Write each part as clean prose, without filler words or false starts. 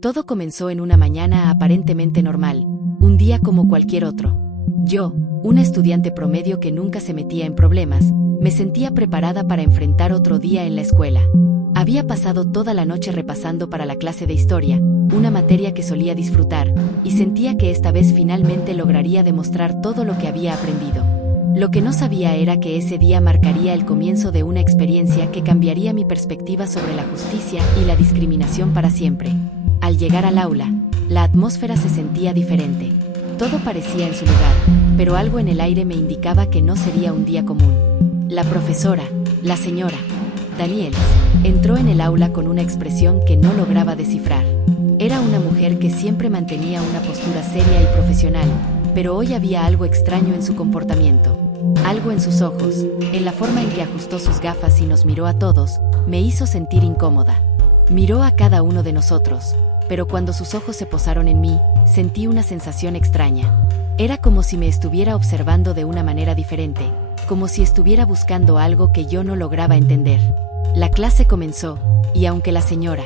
Todo comenzó en una mañana aparentemente normal, un día como cualquier otro. Yo, una estudiante promedio que nunca se metía en problemas, me sentía preparada para enfrentar otro día en la escuela. Había pasado toda la noche repasando para la clase de historia, una materia que solía disfrutar, y sentía que esta vez finalmente lograría demostrar todo lo que había aprendido. Lo que no sabía era que ese día marcaría el comienzo de una experiencia que cambiaría mi perspectiva sobre la justicia y la discriminación para siempre. Al llegar al aula, la atmósfera se sentía diferente. Todo parecía en su lugar, pero algo en el aire me indicaba que no sería un día común. La profesora, la señora Daniels, entró en el aula con una expresión que no lograba descifrar. Era una mujer que siempre mantenía una postura seria y profesional, pero hoy había algo extraño en su comportamiento. Algo en sus ojos, en la forma en que ajustó sus gafas y nos miró a todos, me hizo sentir incómoda. Miró a cada uno de nosotros, pero cuando sus ojos se posaron en mí, sentí una sensación extraña. Era como si me estuviera observando de una manera diferente, como si estuviera buscando algo que yo no lograba entender. La clase comenzó, y aunque la señora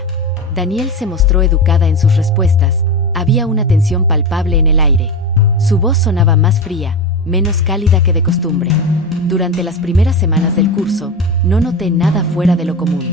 Daniel se mostró educada en sus respuestas, había una tensión palpable en el aire. Su voz sonaba más fría, menos cálida que de costumbre. Durante las primeras semanas del curso, no noté nada fuera de lo común.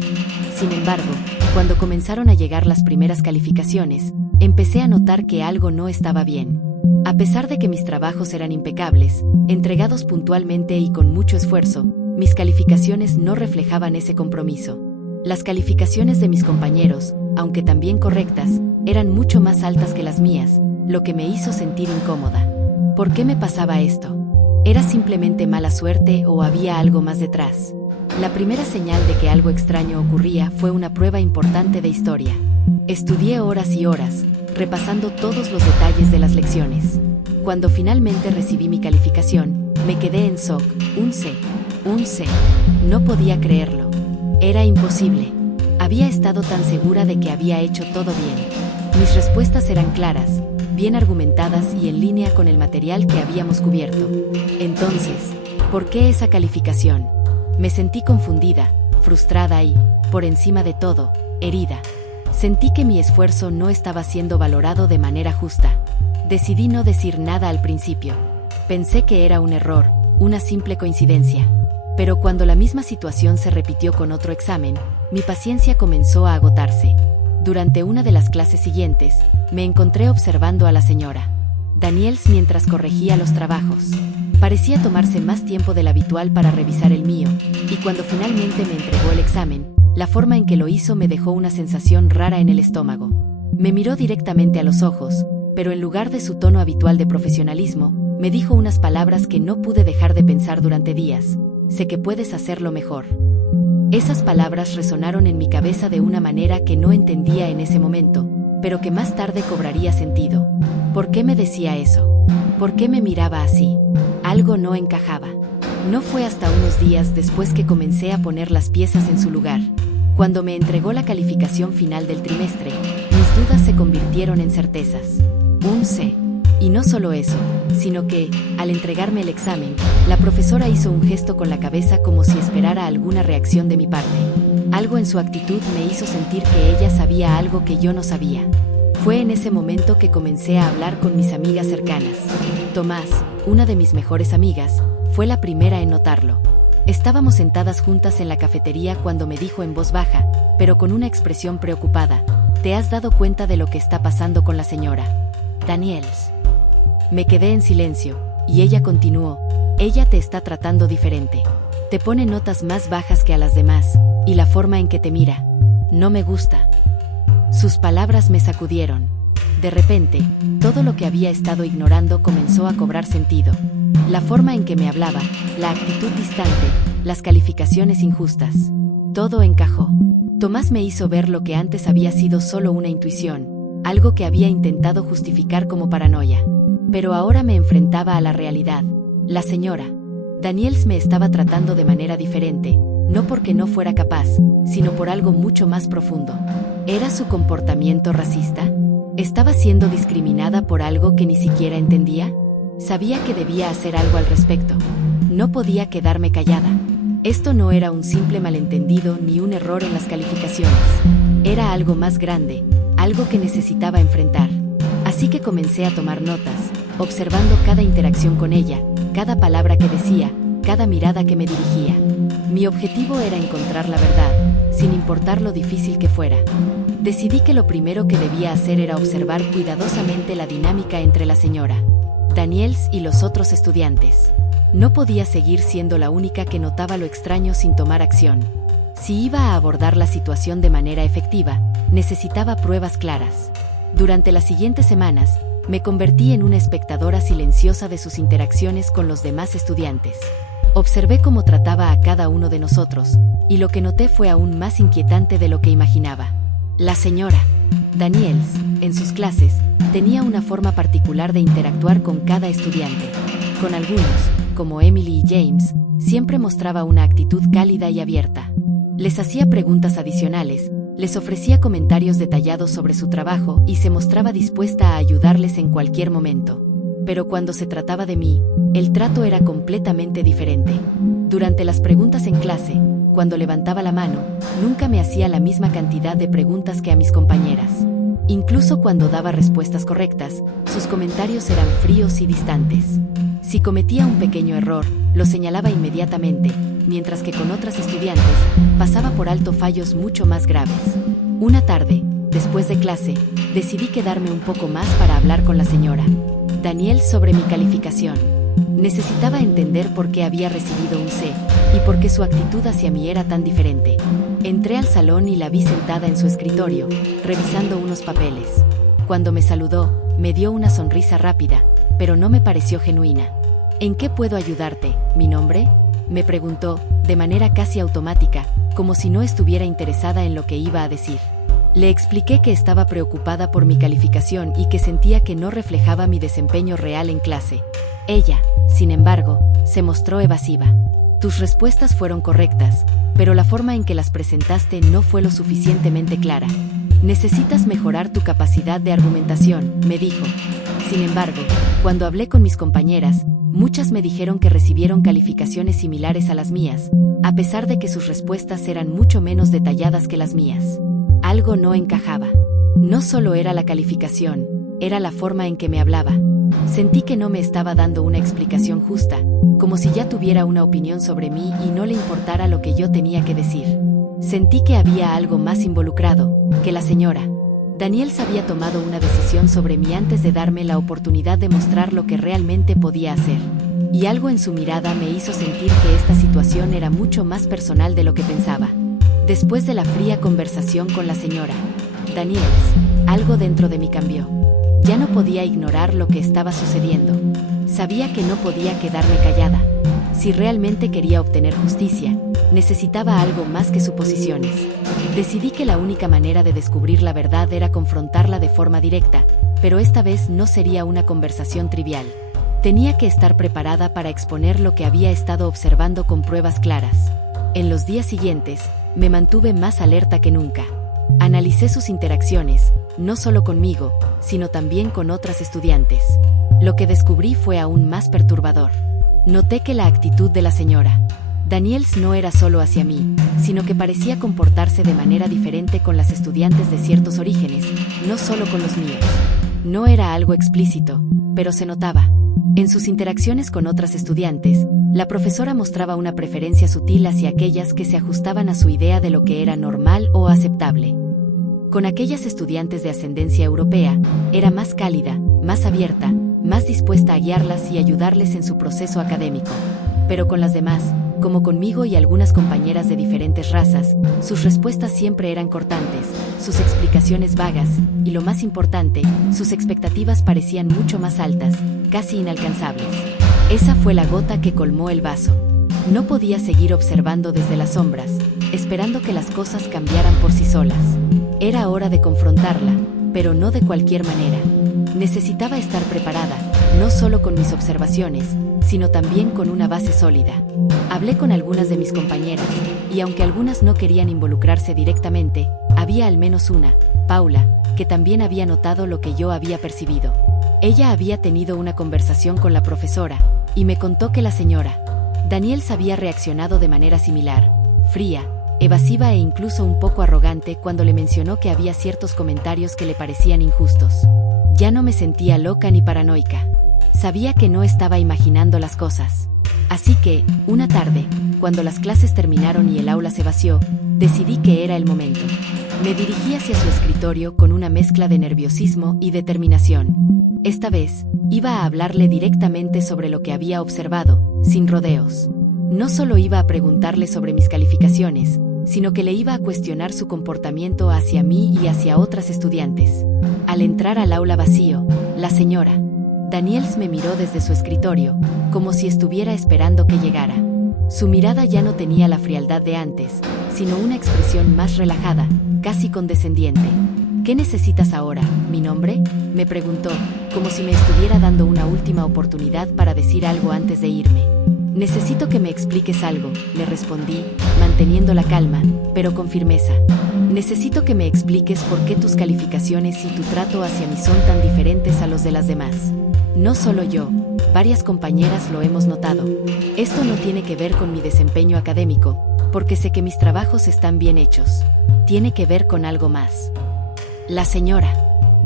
Sin embargo, cuando comenzaron a llegar las primeras calificaciones, empecé a notar que algo no estaba bien. A pesar de que mis trabajos eran impecables, entregados puntualmente y con mucho esfuerzo, mis calificaciones no reflejaban ese compromiso. Las calificaciones de mis compañeros, aunque también correctas, eran mucho más altas que las mías, lo que me hizo sentir incómoda. ¿Por qué me pasaba esto? ¿Era simplemente mala suerte o había algo más detrás? La primera señal de que algo extraño ocurría fue una prueba importante de historia. Estudié horas y horas, repasando todos los detalles de las lecciones. Cuando finalmente recibí mi calificación, me quedé en shock. Un C. No podía creerlo. Era imposible. Había estado tan segura de que había hecho todo bien. Mis respuestas eran claras, bien argumentadas y en línea con el material que habíamos cubierto. Entonces, ¿por qué esa calificación? Me sentí confundida, frustrada y, por encima de todo, herida. Sentí que mi esfuerzo no estaba siendo valorado de manera justa. Decidí no decir nada al principio. Pensé que era un error, una simple coincidencia. Pero cuando la misma situación se repitió con otro examen, mi paciencia comenzó a agotarse. Durante una de las clases siguientes, me encontré observando a la señora Daniels mientras corregía los trabajos. Parecía tomarse más tiempo del habitual para revisar el mío, y cuando finalmente me entregó el examen, la forma en que lo hizo me dejó una sensación rara en el estómago. Me miró directamente a los ojos, pero en lugar de su tono habitual de profesionalismo, me dijo unas palabras que no pude dejar de pensar durante días. Sé que puedes hacerlo mejor. Esas palabras resonaron en mi cabeza de una manera que no entendía en ese momento, pero que más tarde cobraría sentido. ¿Por qué me decía eso? ¿Por qué me miraba así? Algo no encajaba. No fue hasta unos días después que comencé a poner las piezas en su lugar. Cuando me entregó la calificación final del trimestre, mis dudas se convirtieron en certezas. Un C. Y no solo eso, sino que, al entregarme el examen, la profesora hizo un gesto con la cabeza como si esperara alguna reacción de mi parte. Algo en su actitud me hizo sentir que ella sabía algo que yo no sabía. Fue en ese momento que comencé a hablar con mis amigas cercanas. Tomás, una de mis mejores amigas, fue la primera en notarlo. Estábamos sentadas juntas en la cafetería cuando me dijo en voz baja, pero con una expresión preocupada: ¿te has dado cuenta de lo que está pasando con la señora Daniels? Me quedé en silencio, y ella continuó: ella te está tratando diferente. Te pone notas más bajas que a las demás, y la forma en que te mira. No me gusta. Sus palabras me sacudieron. De repente, todo lo que había estado ignorando comenzó a cobrar sentido. La forma en que me hablaba, la actitud distante, las calificaciones injustas. Todo encajó. Tomás me hizo ver lo que antes había sido solo una intuición, algo que había intentado justificar como paranoia. Pero ahora me enfrentaba a la realidad. La señora Daniels me estaba tratando de manera diferente, no porque no fuera capaz, sino por algo mucho más profundo. ¿Era su comportamiento racista? ¿Estaba siendo discriminada por algo que ni siquiera entendía? Sabía que debía hacer algo al respecto. No podía quedarme callada. Esto no era un simple malentendido ni un error en las calificaciones. Era algo más grande, algo que necesitaba enfrentar. Así que comencé a tomar notas, observando cada interacción con ella, cada palabra que decía, cada mirada que me dirigía. Mi objetivo era encontrar la verdad, sin importar lo difícil que fuera. Decidí que lo primero que debía hacer era observar cuidadosamente la dinámica entre la señora Daniels y los otros estudiantes. No podía seguir siendo la única que notaba lo extraño sin tomar acción. Si iba a abordar la situación de manera efectiva, necesitaba pruebas claras. Durante las siguientes semanas, me convertí en una espectadora silenciosa de sus interacciones con los demás estudiantes. Observé cómo trataba a cada uno de nosotros, y lo que noté fue aún más inquietante de lo que imaginaba. La señora Daniels, en sus clases, tenía una forma particular de interactuar con cada estudiante. Con algunos, como Emily y James, siempre mostraba una actitud cálida y abierta. Les hacía preguntas adicionales, les ofrecía comentarios detallados sobre su trabajo y se mostraba dispuesta a ayudarles en cualquier momento. Pero cuando se trataba de mí, el trato era completamente diferente. Durante las preguntas en clase, cuando levantaba la mano, nunca me hacía la misma cantidad de preguntas que a mis compañeras. Incluso cuando daba respuestas correctas, sus comentarios eran fríos y distantes. Si cometía un pequeño error, lo señalaba inmediatamente, mientras que con otras estudiantes, pasaba por alto fallos mucho más graves. Una tarde, después de clase, decidí quedarme un poco más para hablar con la señora Daniels sobre mi calificación. Necesitaba entender por qué había recibido un C, y por qué su actitud hacia mí era tan diferente. Entré al salón y la vi sentada en su escritorio, revisando unos papeles. Cuando me saludó, me dio una sonrisa rápida, pero no me pareció genuina. ¿En qué puedo ayudarte? ¿Mi nombre?, me preguntó, de manera casi automática, como si no estuviera interesada en lo que iba a decir. Le expliqué que estaba preocupada por mi calificación y que sentía que no reflejaba mi desempeño real en clase. Ella, sin embargo, se mostró evasiva. Tus respuestas fueron correctas, pero la forma en que las presentaste no fue lo suficientemente clara. Necesitas mejorar tu capacidad de argumentación, me dijo. Sin embargo, cuando hablé con mis compañeras, muchas me dijeron que recibieron calificaciones similares a las mías, a pesar de que sus respuestas eran mucho menos detalladas que las mías. Algo no encajaba. No solo era la calificación, era la forma en que me hablaba. Sentí que no me estaba dando una explicación justa, como si ya tuviera una opinión sobre mí y no le importara lo que yo tenía que decir. Sentí que había algo más involucrado, que la señora Daniels había tomado una decisión sobre mí antes de darme la oportunidad de mostrar lo que realmente podía hacer. Y algo en su mirada me hizo sentir que esta situación era mucho más personal de lo que pensaba. Después de la fría conversación con la señora Daniels, algo dentro de mí cambió. Ya no podía ignorar lo que estaba sucediendo. Sabía que no podía quedarme callada. Si realmente quería obtener justicia, necesitaba algo más que suposiciones. Decidí que la única manera de descubrir la verdad era confrontarla de forma directa, pero esta vez no sería una conversación trivial. Tenía que estar preparada para exponer lo que había estado observando con pruebas claras. En los días siguientes, me mantuve más alerta que nunca. Analicé sus interacciones, no solo conmigo, sino también con otras estudiantes. Lo que descubrí fue aún más perturbador. Noté que la actitud de la señora Daniels no era solo hacia mí, sino que parecía comportarse de manera diferente con las estudiantes de ciertos orígenes, no solo con los míos. No era algo explícito, pero se notaba. En sus interacciones con otras estudiantes, la profesora mostraba una preferencia sutil hacia aquellas que se ajustaban a su idea de lo que era normal o aceptable. Con aquellas estudiantes de ascendencia europea, era más cálida, más abierta, más dispuesta a guiarlas y ayudarles en su proceso académico. Pero con las demás, como conmigo y algunas compañeras de diferentes razas, sus respuestas siempre eran cortantes, sus explicaciones vagas, y lo más importante, sus expectativas parecían mucho más altas, casi inalcanzables. Esa fue la gota que colmó el vaso. No podía seguir observando desde las sombras, esperando que las cosas cambiaran por sí solas. Era hora de confrontarla, pero no de cualquier manera. Necesitaba estar preparada, no solo con mis observaciones, sino también con una base sólida. Hablé con algunas de mis compañeras, y aunque algunas no querían involucrarse directamente, había al menos una, Paula, que también había notado lo que yo había percibido. Ella había tenido una conversación con la profesora, y me contó que la señora Daniels había reaccionado de manera similar, fría, evasiva e incluso un poco arrogante cuando le mencionó que había ciertos comentarios que le parecían injustos. Ya no me sentía loca ni paranoica. Sabía que no estaba imaginando las cosas. Así que, una tarde, cuando las clases terminaron y el aula se vació, decidí que era el momento. Me dirigí hacia su escritorio con una mezcla de nerviosismo y determinación. Esta vez, iba a hablarle directamente sobre lo que había observado, sin rodeos. No solo iba a preguntarle sobre mis calificaciones, sino que le iba a cuestionar su comportamiento hacia mí y hacia otras estudiantes. Al entrar al aula vacío, la señora Daniels me miró desde su escritorio, como si estuviera esperando que llegara. Su mirada ya no tenía la frialdad de antes, sino una expresión más relajada, casi condescendiente. ¿Qué necesitas ahora, mi nombre?, me preguntó, como si me estuviera dando una última oportunidad para decir algo antes de irme. Necesito que me expliques algo, le respondí, manteniendo la calma, pero con firmeza. Necesito que me expliques por qué tus calificaciones y tu trato hacia mí son tan diferentes a los de las demás. No solo yo, varias compañeras lo hemos notado. Esto no tiene que ver con mi desempeño académico, porque sé que mis trabajos están bien hechos. Tiene que ver con algo más. La señora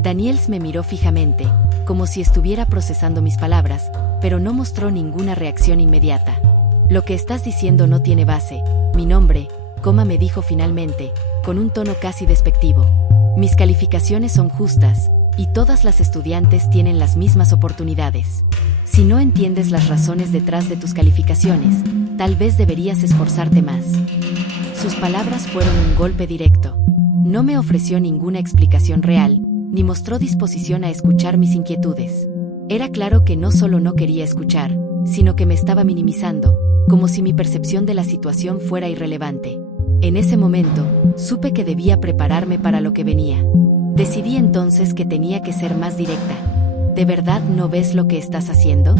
Daniels me miró fijamente, como si estuviera procesando mis palabras, pero no mostró ninguna reacción inmediata. Lo que estás diciendo no tiene base, mi nombre, me dijo finalmente, con un tono casi despectivo. Mis calificaciones son justas, y todas las estudiantes tienen las mismas oportunidades. Si no entiendes las razones detrás de tus calificaciones, tal vez deberías esforzarte más. Sus palabras fueron un golpe directo. No me ofreció ninguna explicación real, ni mostró disposición a escuchar mis inquietudes. Era claro que no solo no quería escuchar, sino que me estaba minimizando, como si mi percepción de la situación fuera irrelevante. En ese momento, supe que debía prepararme para lo que venía. Decidí entonces que tenía que ser más directa. ¿De verdad no ves lo que estás haciendo?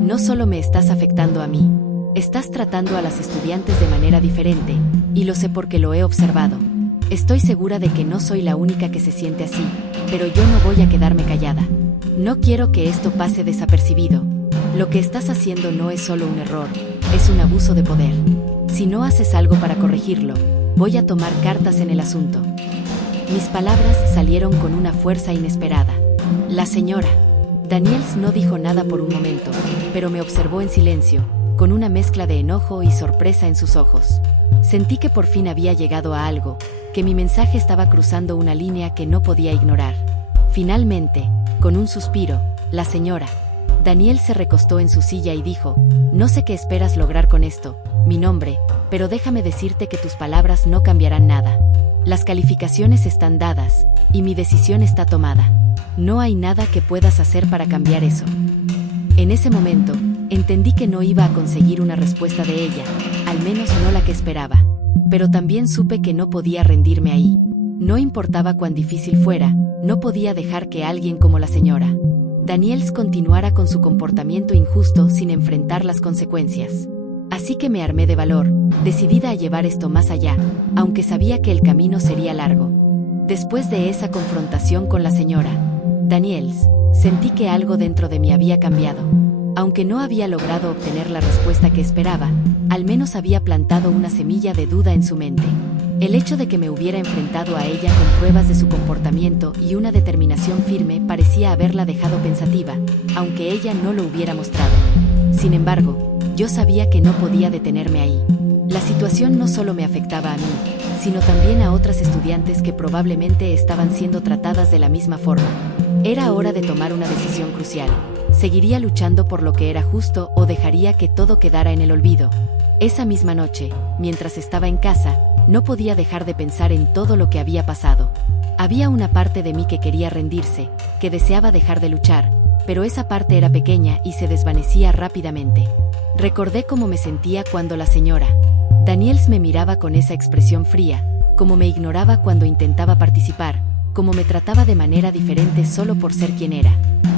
No solo me estás afectando a mí. Estás tratando a las estudiantes de manera diferente, y lo sé porque lo he observado. Estoy segura de que no soy la única que se siente así, pero yo no voy a quedarme callada. No quiero que esto pase desapercibido. Lo que estás haciendo no es solo un error, es un abuso de poder. Si no haces algo para corregirlo, voy a tomar cartas en el asunto. Mis palabras salieron con una fuerza inesperada. La señora Daniels no dijo nada por un momento, pero me observó en silencio, con una mezcla de enojo y sorpresa en sus ojos. Sentí que por fin había llegado a algo, que mi mensaje estaba cruzando una línea que no podía ignorar. Finalmente, con un suspiro, la señora Daniels se recostó en su silla y dijo, no sé qué esperas lograr con esto, mi nombre, pero déjame decirte que tus palabras no cambiarán nada. Las calificaciones están dadas, y mi decisión está tomada. No hay nada que puedas hacer para cambiar eso. En ese momento, entendí que no iba a conseguir una respuesta de ella, al menos no la que esperaba. Pero también supe que no podía rendirme ahí. No importaba cuán difícil fuera, no podía dejar que alguien como la señora Daniels continuara con su comportamiento injusto sin enfrentar las consecuencias. Así que me armé de valor, decidida a llevar esto más allá, aunque sabía que el camino sería largo. Después de esa confrontación con la señora Daniels, sentí que algo dentro de mí había cambiado. Aunque no había logrado obtener la respuesta que esperaba, al menos había plantado una semilla de duda en su mente. El hecho de que me hubiera enfrentado a ella con pruebas de su comportamiento y una determinación firme parecía haberla dejado pensativa, aunque ella no lo hubiera mostrado. Sin embargo, yo sabía que no podía detenerme ahí. La situación no solo me afectaba a mí, sino también a otras estudiantes que probablemente estaban siendo tratadas de la misma forma. Era hora de tomar una decisión crucial. ¿Seguiría luchando por lo que era justo o dejaría que todo quedara en el olvido? Esa misma noche, mientras estaba en casa, no podía dejar de pensar en todo lo que había pasado. Había una parte de mí que quería rendirse, que deseaba dejar de luchar, pero esa parte era pequeña y se desvanecía rápidamente. Recordé cómo me sentía cuando la señora Daniels me miraba con esa expresión fría, cómo me ignoraba cuando intentaba participar, cómo me trataba de manera diferente solo por ser quien era.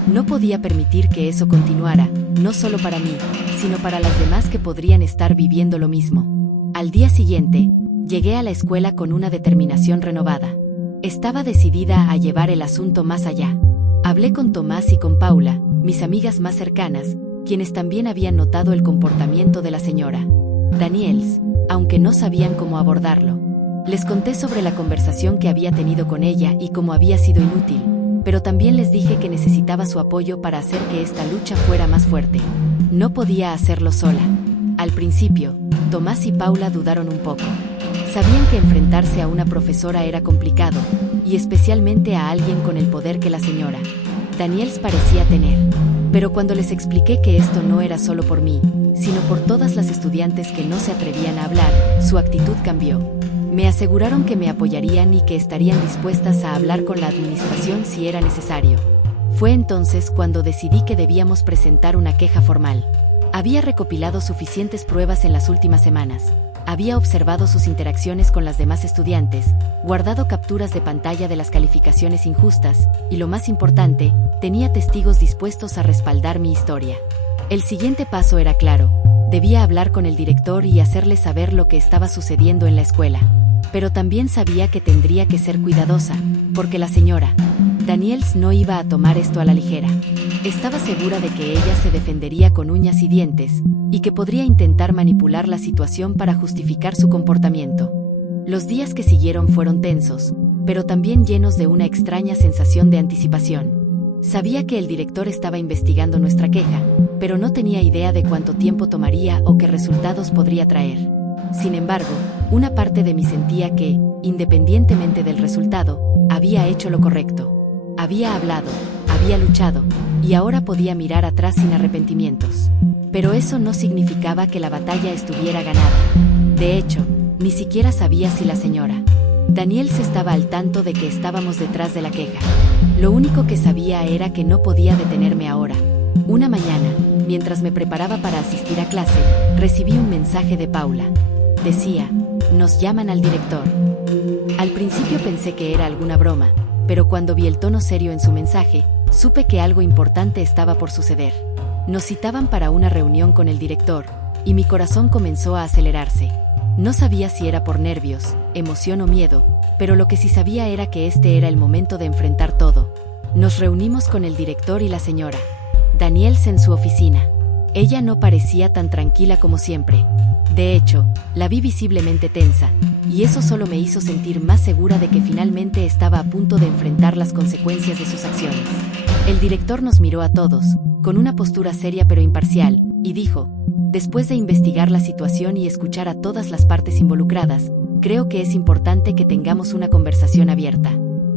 No podía permitir que eso continuara, no solo para mí, sino para las demás que podrían estar viviendo lo mismo. Al día siguiente, llegué a la escuela con una determinación renovada. Estaba decidida a llevar el asunto más allá. Hablé con Tomás y con Paula, mis amigas más cercanas, quienes también habían notado el comportamiento de la señora Daniels, aunque no sabían cómo abordarlo. Les conté sobre la conversación que había tenido con ella y cómo había sido inútil, pero también les dije que necesitaba su apoyo para hacer que esta lucha fuera más fuerte. No podía hacerlo sola. Al principio, Tomás y Paula dudaron un poco. Sabían que enfrentarse a una profesora era complicado, y especialmente a alguien con el poder que la señora Daniels parecía tener. Pero cuando les expliqué que esto no era solo por mí, sino por todas las estudiantes que no se atrevían a hablar, su actitud cambió. Me aseguraron que me apoyarían y que estarían dispuestas a hablar con la administración si era necesario. Fue entonces cuando decidí que debíamos presentar una queja formal. Había recopilado suficientes pruebas en las últimas semanas. Había observado sus interacciones con las demás estudiantes, guardado capturas de pantalla de las calificaciones injustas, y lo más importante, tenía testigos dispuestos a respaldar mi historia. El siguiente paso era claro: debía hablar con el director y hacerle saber lo que estaba sucediendo en la escuela. Pero también sabía que tendría que ser cuidadosa, porque la señora Daniels no iba a tomar esto a la ligera. Estaba segura de que ella se defendería con uñas y dientes, y que podría intentar manipular la situación para justificar su comportamiento. Los días que siguieron fueron tensos, pero también llenos de una extraña sensación de anticipación. Sabía que el director estaba investigando nuestra queja, pero no tenía idea de cuánto tiempo tomaría o qué resultados podría traer. Sin embargo, una parte de mí sentía que, independientemente del resultado, había hecho lo correcto. Había hablado, había luchado, y ahora podía mirar atrás sin arrepentimientos. Pero eso no significaba que la batalla estuviera ganada. De hecho, ni siquiera sabía si la señora Daniels estaba al tanto de que estábamos detrás de la queja. Lo único que sabía era que no podía detenerme ahora. Una mañana, mientras me preparaba para asistir a clase, recibí un mensaje de Paula. Decía: "Nos llaman al director". Al principio pensé que era alguna broma, pero cuando vi el tono serio en su mensaje, supe que algo importante estaba por suceder. Nos citaban para una reunión con el director, y mi corazón comenzó a acelerarse. No sabía si era por nervios, emoción o miedo, pero lo que sí sabía era que este era el momento de enfrentar todo. Nos reunimos con el director y la señora Daniels en su oficina. Ella no parecía tan tranquila como siempre. De hecho, la vi visiblemente tensa, y eso solo me hizo sentir más segura de que finalmente estaba a punto de enfrentar las consecuencias de sus acciones. El director nos miró a todos, con una postura seria pero imparcial, y dijo: "Después de investigar la situación y escuchar a todas las partes involucradas, creo que es importante que tengamos una conversación abierta.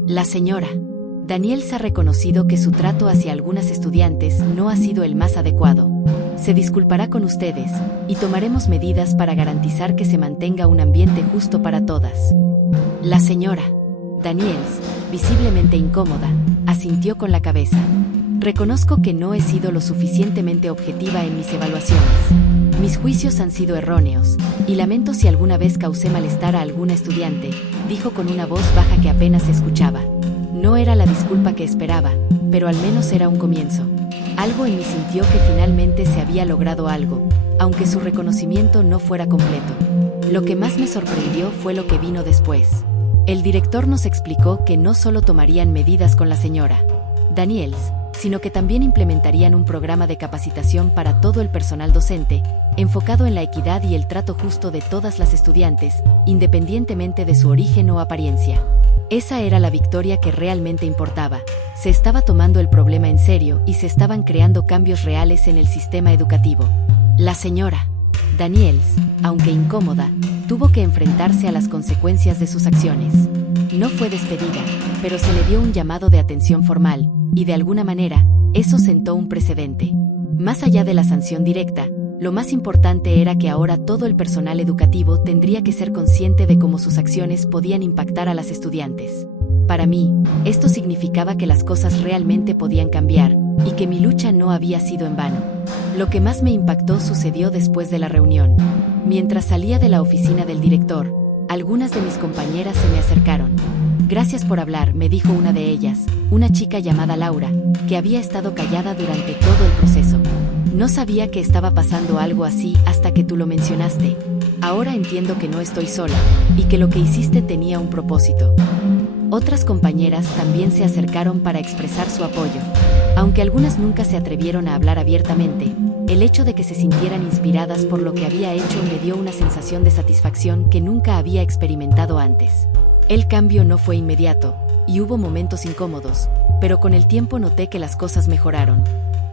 La señora Daniels ha reconocido que su trato hacia algunas estudiantes no ha sido el más adecuado. Se disculpará con ustedes, y tomaremos medidas para garantizar que se mantenga un ambiente justo para todas". La señora Daniels, visiblemente incómoda, asintió con la cabeza. Reconozco que no he sido lo suficientemente objetiva en mis evaluaciones. Mis juicios han sido erróneos, y lamento si alguna vez causé malestar a alguna estudiante, dijo con una voz baja que apenas se escuchaba. No era la disculpa que esperaba, pero al menos era un comienzo. Algo en mí sintió que finalmente se había logrado algo, aunque su reconocimiento no fuera completo. Lo que más me sorprendió fue lo que vino después. El director nos explicó que no solo tomarían medidas con la señora Daniels, sino que también implementarían un programa de capacitación para todo el personal docente, enfocado en la equidad y el trato justo de todas las estudiantes, independientemente de su origen o apariencia. Esa era la victoria que realmente importaba. Se estaba tomando el problema en serio y se estaban creando cambios reales en el sistema educativo. La señora Daniels, aunque incómoda, tuvo que enfrentarse a las consecuencias de sus acciones. No fue despedida, pero se le dio un llamado de atención formal, y de alguna manera, eso sentó un precedente. Más allá de la sanción directa, lo más importante era que ahora todo el personal educativo tendría que ser consciente de cómo sus acciones podían impactar a las estudiantes. Para mí, esto significaba que las cosas realmente podían cambiar, y que mi lucha no había sido en vano. Lo que más me impactó sucedió después de la reunión. Mientras salía de la oficina del director, algunas de mis compañeras se me acercaron. "Gracias por hablar", me dijo una de ellas, una chica llamada Laura, que había estado callada durante todo el proceso. "No sabía que estaba pasando algo así hasta que tú lo mencionaste. Ahora entiendo que no estoy sola, y que lo que hiciste tenía un propósito". Otras compañeras también se acercaron para expresar su apoyo. Aunque algunas nunca se atrevieron a hablar abiertamente, El hecho de que se sintieran inspiradas por lo que había hecho me dio una sensación de satisfacción que nunca había experimentado antes. El cambio no fue inmediato, y hubo momentos incómodos, pero con el tiempo noté que las cosas mejoraron.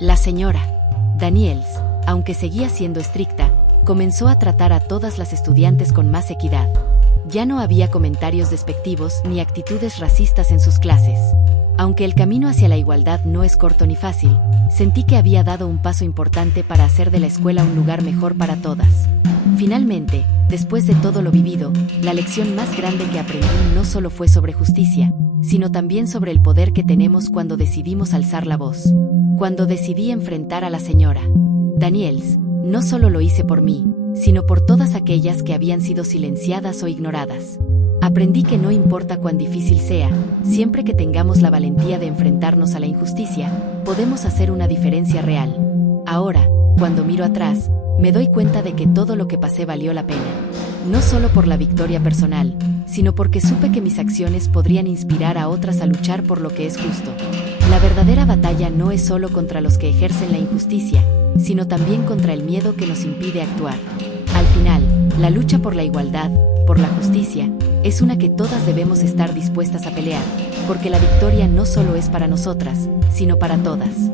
La señora Daniels, aunque seguía siendo estricta, comenzó a tratar a todas las estudiantes con más equidad. Ya no había comentarios despectivos ni actitudes racistas en sus clases. Aunque el camino hacia la igualdad no es corto ni fácil, sentí que había dado un paso importante para hacer de la escuela un lugar mejor para todas. Finalmente, después de todo lo vivido, la lección más grande que aprendí no solo fue sobre justicia, sino también sobre el poder que tenemos cuando decidimos alzar la voz. Cuando decidí enfrentar a la señora Daniels, no solo lo hice por mí, sino por todas aquellas que habían sido silenciadas o ignoradas. Aprendí que no importa cuán difícil sea, siempre que tengamos la valentía de enfrentarnos a la injusticia, podemos hacer una diferencia real. Ahora, cuando miro atrás, me doy cuenta de que todo lo que pasé valió la pena. No solo por la victoria personal, sino porque supe que mis acciones podrían inspirar a otras a luchar por lo que es justo. La verdadera batalla no es solo contra los que ejercen la injusticia, sino también contra el miedo que nos impide actuar. Al final, la lucha por la igualdad, por la justicia, es una que todas debemos estar dispuestas a pelear, porque la victoria no solo es para nosotras, sino para todas.